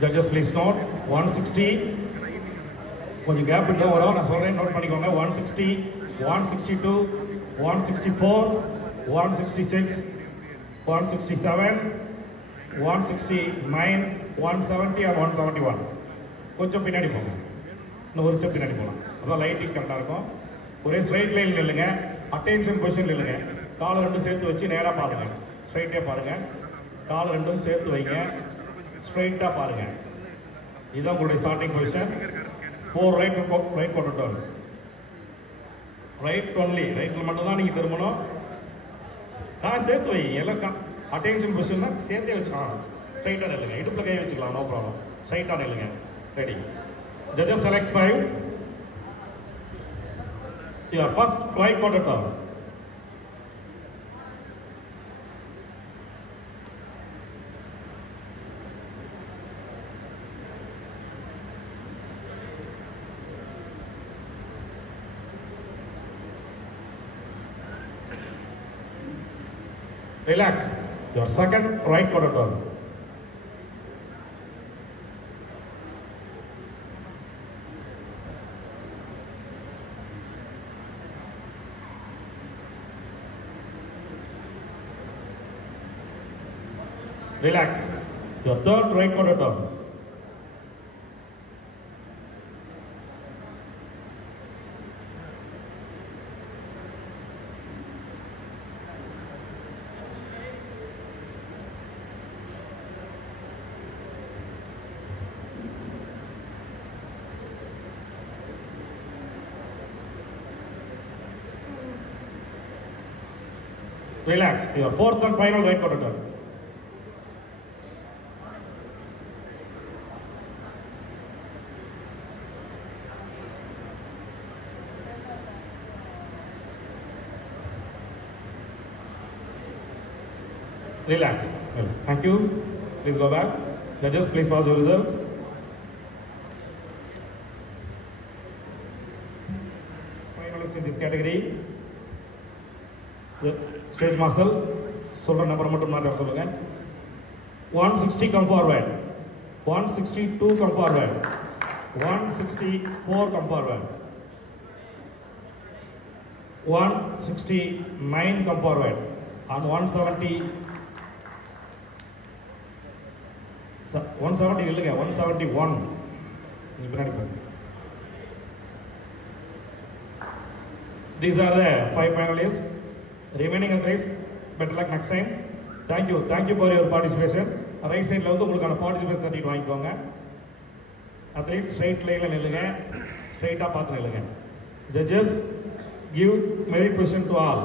Judges, please note 160. கொஞ்சம் கேப் இருந்தால் வரும், நான் சொல்கிறேன், நோட் பண்ணிக்கோங்க. 160, 162, 164, 166, 167, 169, 170 and 171. கொஞ்சம் பின்னாடி போங்க, இன்னும் ஒரு ஸ்டெப் பின்னாடி போகலாம், அதான் லைட்டிங் கரெக்டாக இருக்கும். ஒரே ஸ்ட்ரைட் லைன் இல்லைங்க, அட்டென்ஷன் பொசிஷன் இல்லைங்க. காலை ரெண்டும் சேர்த்து வச்சு நேராக பாருங்கள், ஸ்ட்ரைட்டே பாருங்கள். காலை ரெண்டும் சேர்த்து வைங்க, ஸ்ட்ரைட்டாக பாருங்கள். இதுதான் உங்களுடைய ஸ்டார்டிங் பொசிஷன். 4 ரைட் கொண்டு டர்ன், ரைட் ஒன்லி, ரைட்டில் மட்டும்தான் நீங்கள் திரும்பணும். சேர்த்து வைங்க, எல்லாம் அட்டென்ஷன் பொசிஷன்னா சேர்த்தே வச்சுக்கலாம். ஸ்ட்ரைட்டாக நில்லுங்க, இடுப்பில் கை வச்சுக்கலாம், நோ ப்ராப்ளம். ஸ்ட்ரைட்டாக நில்லுங்க. Ready. Judges select 5. Your first right quarter turn. Relax. Your second right quarter turn. Relax. Your third right quarter turn. Relax. Your fourth and final right quarter turn. Relax. Well, thank you. Please go back. Judges, please pass your results. Finalists in this category. The stage marshal, சொல்ற நம்பர் மட்டும் நான் சொல்லுங்க. 160 come forward. 162 come forward. 164 come forward. 169 come forward. And 170 இல்லைங்க, 171. பின்னாடி போங்க. These are the 5 finalists. Remaining athletes, better luck next time. Thank you for your participation. Right side வந்து உங்களுக்கான participation certificate வாங்கிக்கோங்க. Athletes straight line நில்லுங்க, ஸ்ட்ரைட்டா பார்த்து நில்லுங்க. Judges, give merit position to all.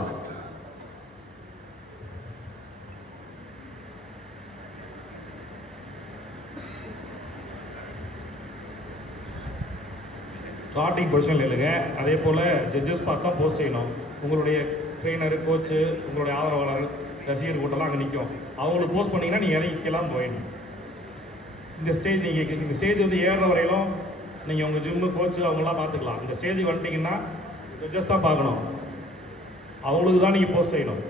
Starting பொசிஷனில் இல்லைங்க. அதே போல் ஜட்ஜஸ் பார்த்து தான் போஸ்ட் செய்யணும். உங்களுடைய ட்ரெயினர், கோச்சு, உங்களுடைய ஆதரவாளர், ரசிகர் கூட்டம்லாம் அங்கே நிற்கும். அவங்களுக்கு போஸ்ட் பண்ணிங்கன்னா நீங்கள் இறங்கிக்கலாம் போயிடணும். இந்த ஸ்டேஜ் வந்து ஏறுற வரையிலும் நீங்கள் உங்கள் ஜிம்மு, கோச்சு அவங்களாம் பார்த்துக்கலாம். இந்த ஸ்டேஜுக்கு வந்துட்டிங்கன்னா ஜட்ஜஸ் தான் பார்க்கணும், அவங்களுக்கு தான் நீங்கள் போஸ்ட் செய்யணும்.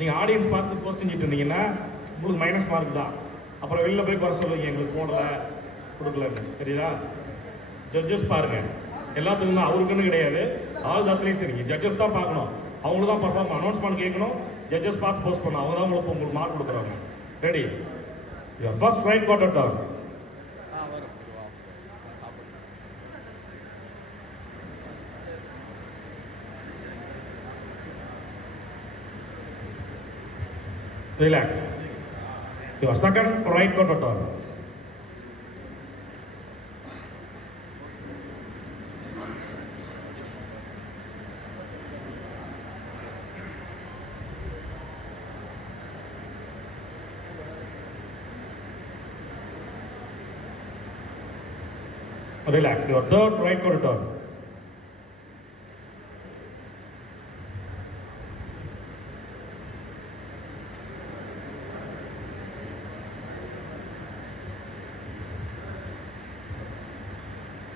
நீங்கள் ஆடியன்ஸ் பார்த்து போஸ்ட் செஞ்சுட்டு இருந்தீங்கன்னா உங்களுக்கு மைனஸ் மார்க் தான். அப்புறம் வெளில போய் குறை சொல்லுவீங்க, எங்களுக்கு போடலை, கொடுக்கலன்னு. தெரியுதா? ஜட்ஜஸ் பாருங்கள், எல்லாத்துக்கும் தான், அவருக்குன்னு கிடையாது. ஆல் த அத்லீட்ஸ் இருக்கு, ஜட்ஜஸ் தான் பார்க்கணும். அவங்களுக்கு தான் பர்ஃபார்ம் அனௌன்ஸ்மெண்ட் கேட்கணும், ஜட்ஜஸ் பார்த்து போஸ்ட் பண்ணணும். அவங்க தான் உங்களுக்கு மார்க் கொடுக்குறாங்க. Ready? Your first right quarter turn. Relax. Your second right quarter turn. Relax. Your third right quarter turn.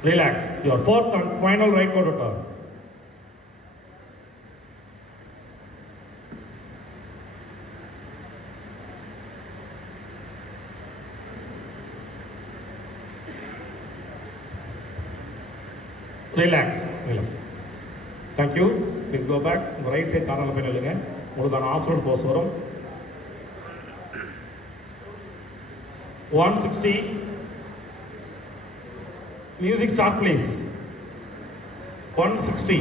Relax. Your fourth and final right quarter turn. Relax. Relax. Thank you. Please go back. Right side corner போய் நில்லுங்க. உங்களுக்கான of road Bose வரும். 160. Music start please. 160.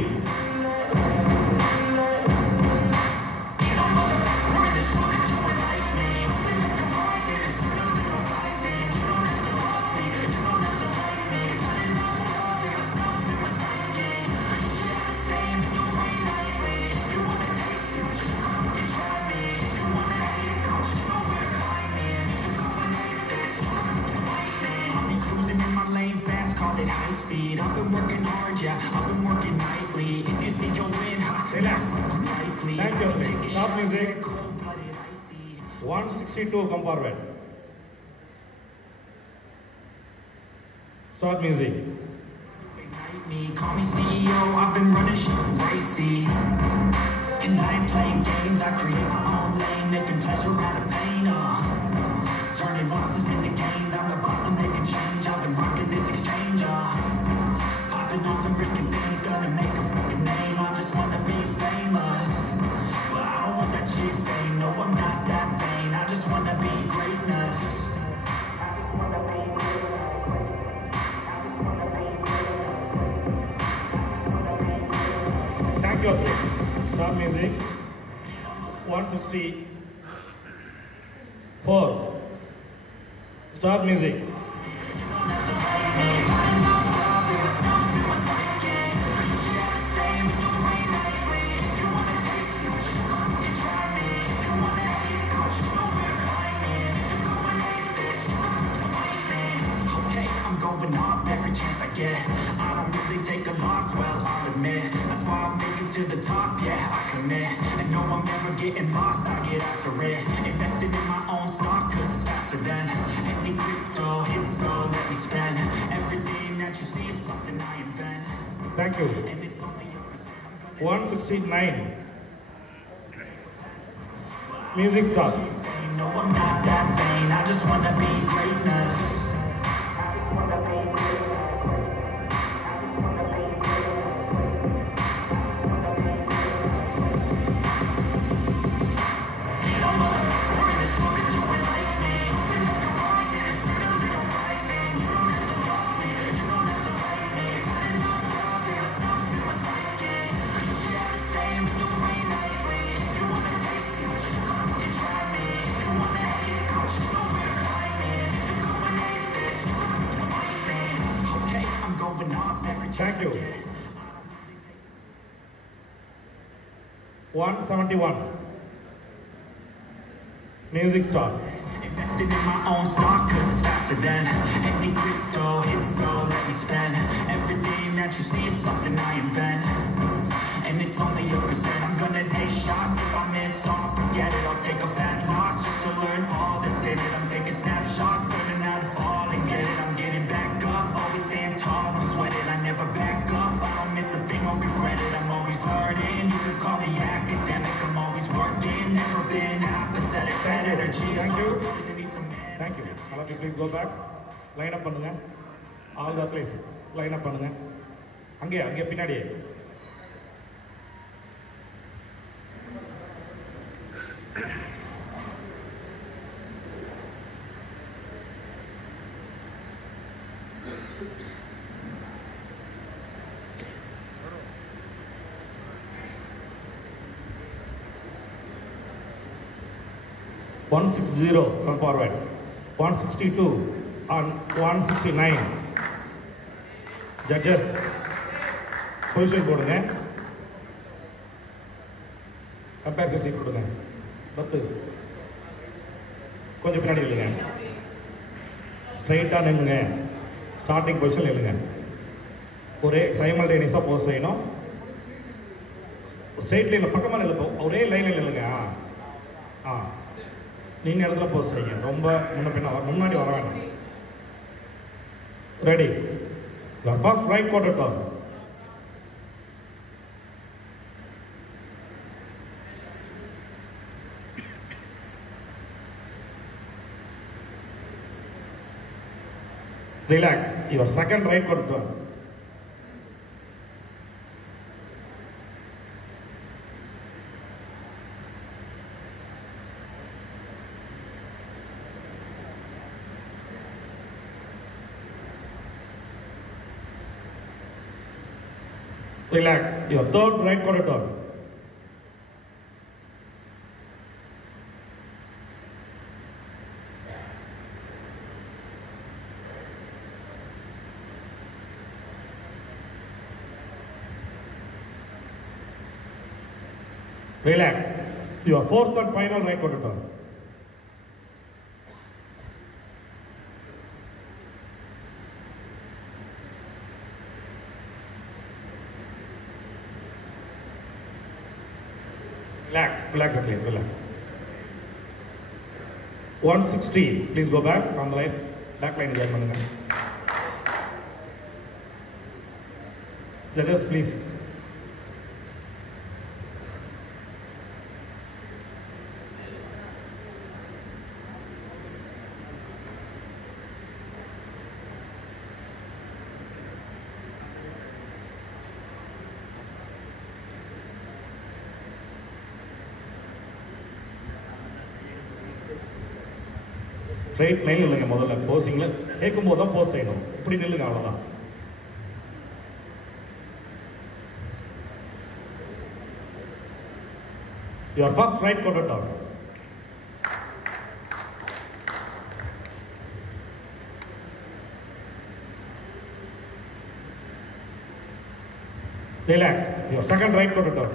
High speed, I've been working hard, yeah, I've been working nightly. If you think you'll win, relax. Likely. Thank you. Stop music. 162, come forward. Start music. Call me CEO, I've been running shit racy. And I ain't playing games, I create my own lane, making pleasure out of pain, turning losses into gains, I'm the boss, I'm making change, I've been rocking this exchange, popping off and risking things, gonna make a fucking name, I just wanna be famous, but I don't want that cheap fame, no I'm not that vain, I just wanna be greatness, I just wanna be greatness, I just wanna be greatness. Thank you. Start music. 164. Start music. Going off every chance I get. I don't really take a loss, well, I'll admit. That's why I'm making to the top, yeah, I commit. And no, I'm never getting lost, I get after it. Invested in my own stock, cause it's faster than any crypto hits go, let me spend. Everything that you see is something I invent. Thank you. And it's only 169. Music start. No, I'm not that vain, I just wanna be greatness. Thank you. 171. Music start. Invested in my own stock, cause it's faster than any crypto hits go, let me spend. Everything that you see is something I invent. And it's only a percent. I'm gonna take shots. If I miss all, forget it. I'll take a fat loss just to learn all that's in it. I'm taking snapshots, learning how to fall and get it. I'm getting back up, always stand tall, don't sweat it. I never back up, I don't miss a thing, I'll regret it. I'm always learning, you can call me academic. I'm always working, never been apathetic. That energy is like a poison, need some man. Thank you. All of you please go back. Line up பண்ணுங்க. All the place. Line up பண்ணுங்க. அங்கே பின்னாடியே. $160, come forward. 162 and 169. Judges, position போடுங்க. Comparison seat கொடுங்க. பத்து கொஞ்சம் பின்னாடி இல்லைங்க. ஸ்ட்ரைட்டாக நில்லுங்க. ஸ்டார்டிங் பொசிஷன் இல்லைங்க. ஒரே சைமல்டேனியஸாக போஸ் செய்யணும். ஸ்ட்ரைட் லைனில் பக்கமாக நில்லுப்போம். ஒரே லைனில் இல்லைங்க. நீங்கள் இடத்துல போஸ் செய்யுங்க. ரொம்ப முன்ன பின்ன முன்னாடி வர வேண்டாம். Ready Your first right quarter turn. Relax. Your second right quarter turn. Relax. Your third right quarter turn. Relax. Your fourth and final right quarter turn. Relax, relax again, relax. 160, please go back on the line, back line join பண்ணுங்க. Judges, please. Straight line இல்லைங்க முதல்ல போசிங்கில் கேட்கும்போது தான் போஸ் செய்யணும் இப்படி நில்லுங்க அவ்வளோதான் your first right quarter turn. Relax. Your second right quarter turn.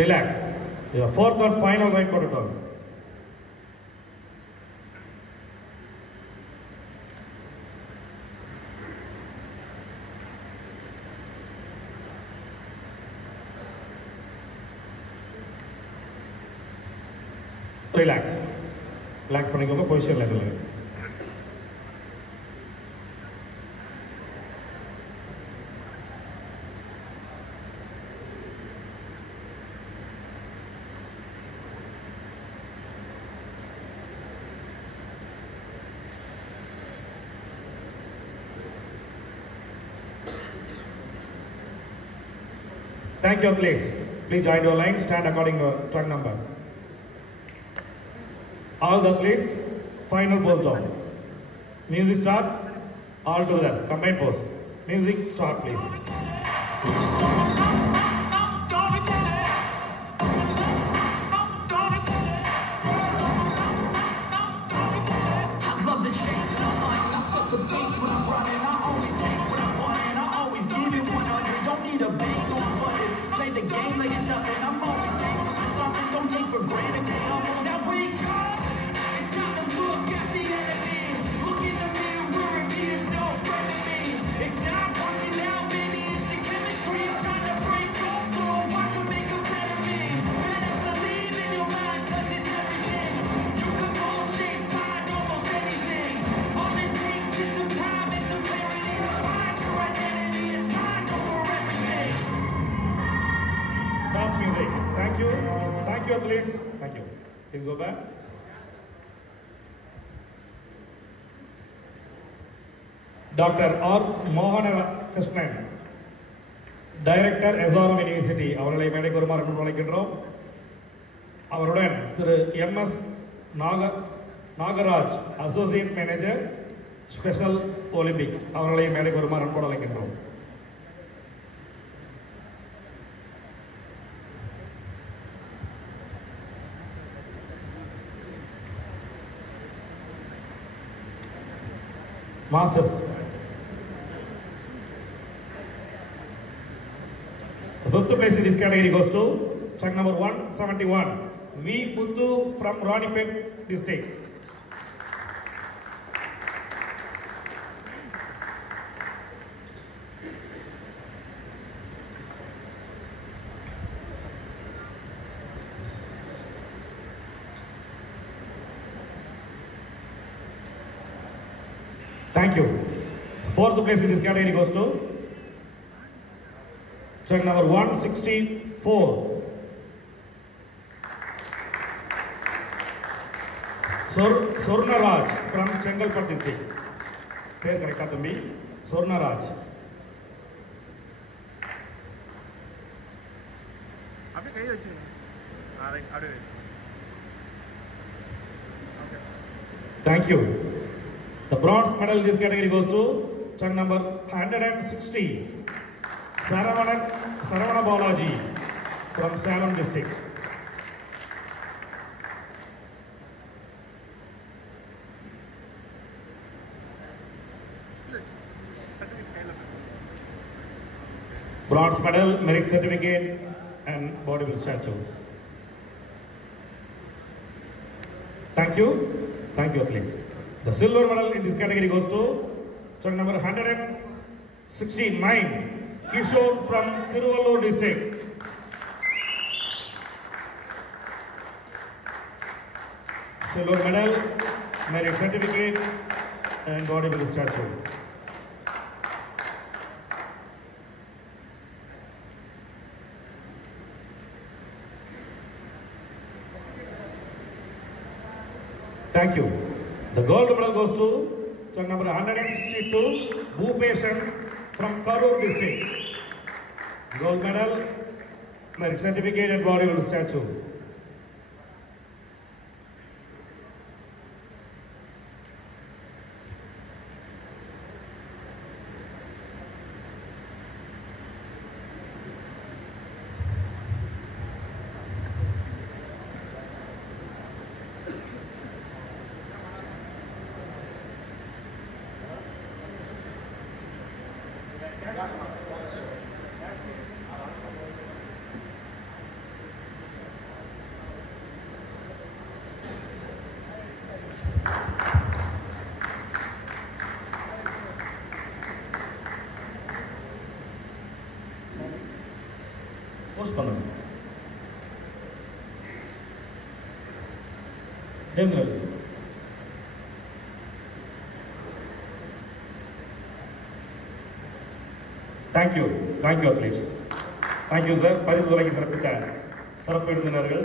Relax. Your fourth and final right quarter turn. Relax. Relax பண்ணிக்கோங்க பொசிஷன் லெவல்ல. Thank you, athletes. Please join your line, stand according to your truck number. All the athletes, final pose down. Music start, all together, combined pose. Music start, please. Stop music. Thank you. Thank you, athletes. Thank you. Please go back. Dr. R. Mohan Krishnan, Director, SRM University, அவர்களை மேடைக்கு வருமாறு அன்புடன் அழைக்கின்றோம். அவருடன் திரு MS Nagaraj, associate manager, special Olympics, அவர்களை மேடைக்கு வருமாறு அன்புடன் அழைக்கின்றோம். Masters. The fifth place in this category goes to truck number 171, V. Muthu from Ranipet district. Thank you. Fourth place in this category goes to track number 164. Sorna Raj from Chengalpattu district. Pair correct thambi. Sorna Raj. அப்படியே கை வச்சுக்கணும். ரைட் அப்படியே. Okay. Thank you. The bronze medal in this category goes to track number 160. Saravana Balaji from Salem district. Bronze medal, merit certificate and bodybuilder statue. Thank you athletes. The silver medal in this category goes to track number 169, Kishore from Tiruvallur district. Silver medal, merit certificate and bodybuilder statue. Thank you. The gold medal goes to track number 162, Bhupeshan from Karur district. Gold medal, merit certificate and bodybuilder statue. Post பண்ணுங்க. Same level. Thank you athletes. Thank you sir. பரிசு வழங்கி சிறப்பித்த சிறப்பு விருந்தினர்கள்